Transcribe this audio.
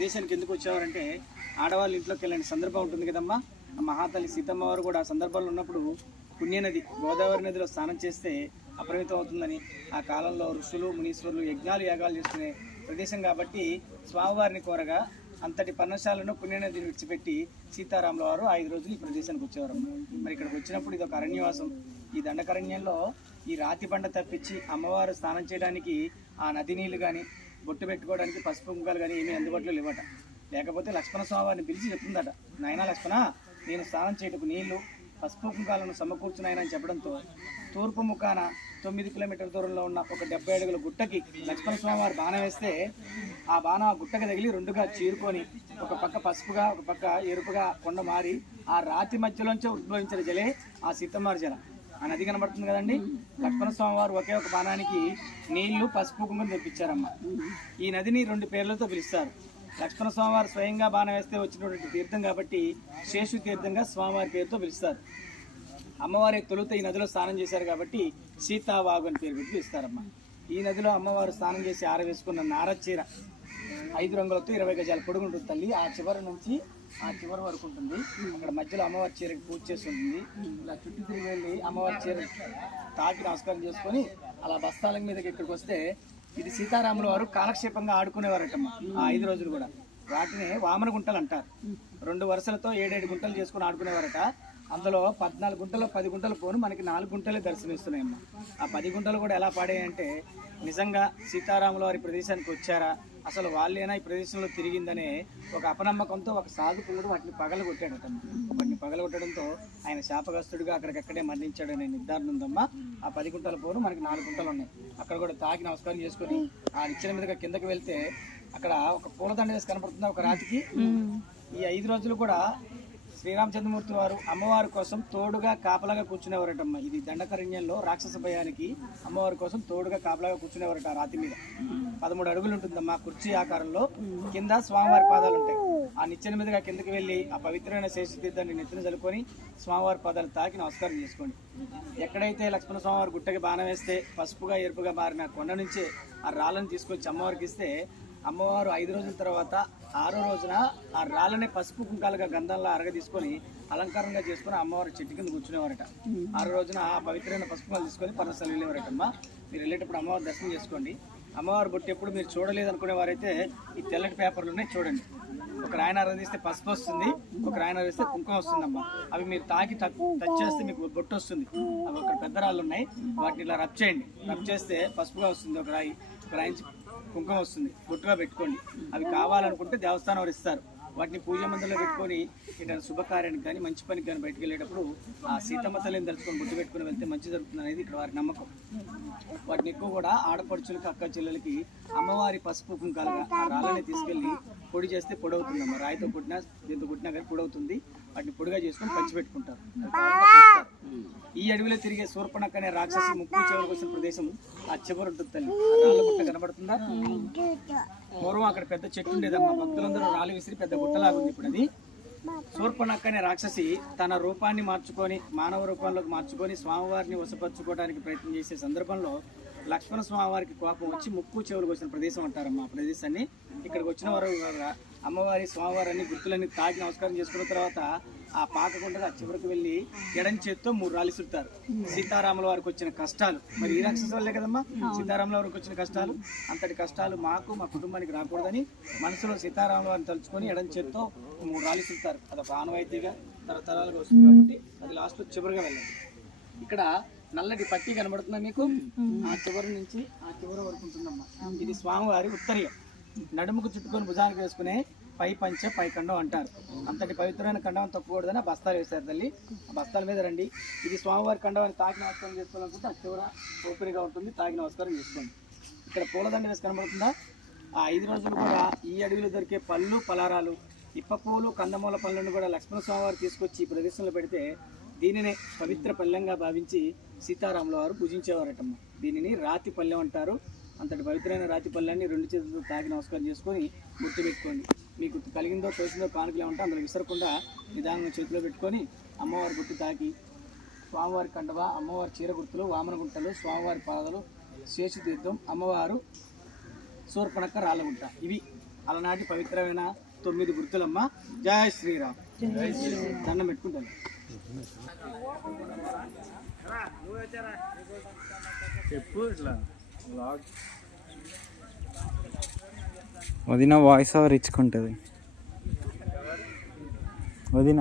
ప్రదేశానికి ఎందుకు వచ్చేవారంటే ఆడవాళ్ళు ఇంట్లోకి వెళ్ళిన సందర్భం ఉంటుంది కదమ్మా. ఆ మహాతల్లి సీతమ్మ వారు కూడా ఆ సందర్భంలో ఉన్నప్పుడు పుణ్యనది గోదావరి నదిలో స్నానం చేస్తే అపరిమితం అవుతుందని ఆ కాలంలో ఋషులు మునీశ్వరులు యజ్ఞాలు యాగాలు చేసుకునే ప్రదేశం కాబట్టి స్వామివారిని కోరగా అంతటి పర్ణశాలను పుణ్యనదిని విడిచిపెట్టి సీతారాముల వారు 5 రోజులు ఈ ప్రదేశానికి వచ్చేవారమ్మా. మరి ఇక్కడికి వచ్చినప్పుడు ఇది ఒక అరణ్యవాసం. ఈ దండకరణ్యంలో ఈ రాతి బండ తప్పించి అమ్మవారు స్నానం చేయడానికి ఆ నది నీళ్లు కానీ బొట్టు పెట్టుకోవడానికి పసుపు కుంకాలు కానీ ఏమీ అందుబాటులో లేవట. లేకపోతే లక్ష్మణ స్వామివారిని పిలిచి చెప్తుందట, నాయనా లక్ష్మణ, నేను స్నానం చేయటకు నీళ్లు పసుపు కుంకాలను సమకూర్చున్నాయని చెప్పడంతో తూర్పు ముఖాన 9 కిలోమీటర్ల దూరంలో ఉన్న ఒక 70 అడుగుల గుట్టకి లక్ష్మణ స్వామివారు బాణం వేస్తే ఆ బాణం ఆ గుట్టకి తగిలి 2గా చీరుకొని ఒక పక్క పసుపుగా ఒక పక్క ఎరుపుగా కొండ మారి ఆ రాతి మధ్యలోంచే ఉద్భవించిన జలే ఆ సీతమ్మారి జలం. ఆ నది కనబడుతుంది కదండి. లక్ష్మణ స్వామి వారు ఒకే ఒక బాణానికి నీళ్లు పసుపు కుంకుమ తెప్పించారమ్మ. ఈ నదిని 2 పేర్లతో పిలుస్తారు. లక్ష్మణ స్వామివారు స్వయంగా బాణం వేస్తే వచ్చినటువంటి తీర్థం కాబట్టి శేషు తీర్థంగా స్వామివారి పేరుతో పిలుస్తారు. అమ్మవారి తొలుత ఈ నదిలో స్నానం చేశారు కాబట్టి సీతావాగు అని పేరు పెట్టి పిలుస్తారమ్మ. ఈ నదిలో అమ్మవారు స్నానం చేసి ఆరవేసుకున్న నారచీర 5 రంగులతో 20 గజాల పొడుగు ఉంటుంది తల్లి. ఆ చివరి నుంచి ఆ చివరి వరకు ఉంటుంది. అక్కడ మధ్యలో అమ్మవారి చీరకి పూజ చేసి ఉంటుంది. ఇలా చుట్టూ తిరిగి వెళ్ళి అమ్మవారి చీర తాకి నమస్కారం చేసుకొని అలా బస్తాల మీదకి ఇక్కడికి వస్తే ఇది సీతారాముల వారు కాలక్షేపంగా ఆడుకునేవారటమ్మ. ఆ 5 రోజులు కూడా వాటిని వామన గుంటలు అంటారు. 2 వరుసలతో 7 గుంటలు చేసుకుని ఆడుకునేవారట. అందులో 14 గుంటలు 10 గుంటలు పోను మనకి 4 గుంటలే దర్శనమిస్తున్నాయమ్మ. ఆ 10 గుంటలు కూడా ఎలా పాడాయంటే నిజంగా సీతారాముల వారి ప్రదేశానికి వచ్చారా, అసలు వాళ్ళేనా ఈ ప్రదేశంలో తిరిగిందనే ఒక అపనమ్మకంతో ఒక సాధుకుడు వాటిని పగలగొట్టాడటమ్మ. వాటిని పగలగొట్టడంతో ఆయన శాపగ్రస్తుడిగా అక్కడికక్కడే మరణించాడనే నిర్ధారణ ఉందమ్మా. ఆ 10 గుంటల పోను మనకి 4 గుంటలు ఉన్నాయి. అక్కడ కూడా తాకి నమస్కారం చేసుకొని ఆ నిచ్చెన మీదగా కిందకి వెళ్తే అక్కడ ఒక పూలదండ వేసి కనపడుతుంది ఒక రాతికి. ఈ 5 రోజులు కూడా శ్రీరామచంద్రమూర్తి వారు అమ్మవారి కోసం తోడుగా కాపలాగా కూర్చునేవారటమ్మ. ఇది దండకరణ్యంలో రాక్షస భయానికి అమ్మవారి కోసం తోడుగా కాపలాగా కూర్చునేవారట. ఆ రాతి మీద 13 అడుగులు ఉంటుందమ్మా. కుర్చీ ఆకారంలో కింద స్వామివారి పాదాలు ఉంటాయి. ఆ నిచ్చెన మీదుగా కిందకి వెళ్ళి ఆ పవిత్రమైన శేషతీర్థాన్ని నెత్తిన చల్లుకొని స్వామివారి పాదాలు తాకి నమస్కారం చేసుకోండి. ఎక్కడైతే లక్ష్మణ స్వామివారి గుట్టకి బాణం వేస్తే పసుపుగా ఎరుపుగా మారిన కొండ నుంచే ఆ రాళ్ళను తీసుకొచ్చి అమ్మవారికి ఇస్తే అమ్మవారు 5 రోజుల తర్వాత 6వ రోజున ఆ రాళ్ళనే పసుపు కుంకాలుగా గంధంలా అరగ తీసుకొని అలంకారంగా చేసుకుని అమ్మవారి చెట్టు కింద కూర్చునేవారట. 6వ రోజున ఆ పవిత్రమైన పసుపుకాలు తీసుకొని పరసలు వెళ్ళేవారటమ్మా. మీరు వెళ్ళేటప్పుడు అమ్మవారి దర్శనం చేసుకోండి. అమ్మవారి బొట్టు ఎప్పుడు మీరు చూడలేదు అనుకునే వారైతే ఈ తెల్లటి పేపర్లోనే చూడండి. ఒక రాయన తీస్తే పసుపు వస్తుంది, ఒక రాయన వేస్తే కుంకుమ వస్తుందమ్మా. అవి మీరు తాకి టచ్ చేస్తే మీకు బొట్టు వస్తుంది. అవి ఒక పెద్ద రాళ్ళు ఉన్నాయి, వాటిని ఇలా రబ్ చేయండి. రబ్ చేస్తే పసుపుగా వస్తుంది ఒక రాయి కుంకుమ వస్తుంది. బొట్టుగా పెట్టుకోండి. అవి కావాలనుకుంటే దేవస్థానం వారు ఇస్తారు. వాటిని పూజ మందిరంలో పెట్టుకొని ఇట్లా శుభకార్యానికి కానీ మంచి పనికి కానీ బయటకు వెళ్ళేటప్పుడు ఆ సీతమ్మ తల్లిని తలుచుకొని బొట్టు పెట్టుకుని వెళ్తే మంచి జరుగుతుంది అనేది ఇక్కడ వారి నమ్మకం. వాటిని ఎక్కువ కూడా ఆడపడుచులకి అక్క చెల్లెలకి అమ్మవారి పసుపు కుంకాలుగా ఆ రాళ్ళని తీసుకెళ్ళి పొడి చేస్తే పొడవుతుందమ్మ. రాయితో కొట్టినా దీంతో కొట్టినా కానీ పొడవుతుంది. వాటిని పొడిగా చేసుకొని పంచి పెట్టుకుంటారు. ఈ అడవిలో తిరిగే శూర్పణఖ అనే రాక్షసి ముక్కు చివరికి వచ్చిన ప్రదేశం ఆ చివరి ఉంటుంది తల్లి. రాళ్ళ గుట్ట కనబడుతుందా? పూర్వం అక్కడ పెద్ద చెట్టు ఉండేదమ్మా. భక్తులందరూ రాళ్ళు విసిరి పెద్ద గుట్టలాగుంది. ఇప్పుడు అది శూర్పణఖ అనే రాక్షసి తన రూపాన్ని మార్చుకొని మానవ రూపంలోకి మార్చుకొని స్వామివారిని వశపరచుకోవడానికి ప్రయత్నం చేసే సందర్భంలో లక్ష్మణ స్వామివారికి కోపం వచ్చి ముక్కు చెవులకు వచ్చిన ప్రదేశం అంటారమ్మా. ఆ ప్రదేశాన్ని ఇక్కడికి వచ్చిన వారు అమ్మవారి స్వామివారిని గుర్తులన్నీ తాకి నమస్కారం చేసుకున్న తర్వాత ఆ పాకకుండా చివరికి వెళ్ళి ఎడం చేత్తో 3 రాళ్ళు చుడతారు. సీతారాముల వారికి వచ్చిన కష్టాలు మరి ఈ రాక్షస వల్లే కదమ్మా సీతారాముల వారికి వచ్చిన కష్టాలు. అంతటి కష్టాలు మాకు మా కుటుంబానికి రాకూడదని మనసులో సీతారాముల వారిని తలుచుకొని ఎడం చేత్తో 3 రాళ్ళు చుడతారు. అదొక ఆనవాయితీగా తరతరాలుగా వస్తుంది కాబట్టి అది లాస్ట్లో చివరిగా వెళ్ళండి. ఇక్కడ నల్లటి పట్టి కనబడుతుందా మీకు? ఆ చివరి నుంచి ఆ చివరి వరకు ఉంటుందమ్మా. ఇది స్వామివారి ఉత్తరీయం. నడుముకు చుట్టుకొని భుజానికి వేసుకునే పై పంచ పై కండం అంటారు. అంతటి పవిత్రమైన కండం తప్పకూడదని బస్తాలు వేశారు తల్లి. ఆ బస్తాల మీద రండి. ఇది స్వామివారి కండవాన్ని తాకి నమస్కారం చేసుకోవాలనుకుంటే ఆ చివర ఓపెన్గా ఉంటుంది. తాకి నమస్కారం చేసుకోండి. ఇక్కడ పూలదండ వేసి కనబడుతుందా? ఆ 5 రోజులు కూడా ఈ అడవిలో దొరికే పళ్ళు పలారాలు ఇప్పపూలు కందమూల పళ్ళను కూడా లక్ష్మణ స్వామివారు తీసుకొచ్చి ఈ ప్రదేశంలో పెడితే దీనినే పవిత్ర పళ్ళెంగా భావించి సీతారాముల వారు పూజించేవారటమ్మ. దీనిని రాతి పళ్ళెం అంటారు. అంతటి పవిత్రమైన రాతి పళ్ళాన్ని 2 చేతులతో తాకి నమస్కారం చేసుకొని గుర్తు పెట్టుకోండి. మీకు కలిగిందో తోసిందో కానుకలు ఏమంటే అందులో విసరకుండా నిదానంగా చేతిలో పెట్టుకొని అమ్మవారి గుర్తు తాకి స్వామివారి కండవ, అమ్మవారి చీర గుర్తులు, వామన గుంటలు, స్వామివారి పాదాలు, శేషతీర్థం, అమ్మవారు శూర్పణఖ రాళ్ళగుంట, ఇవి అలనాటి పవిత్రమైన 9 గుర్తులమ్మ. జై శ్రీరామ్. దండం పెట్టుకుంటాను. వదిన వాయిస్ ఓవర్ ఇచ్చుకుంటుంది. వదిన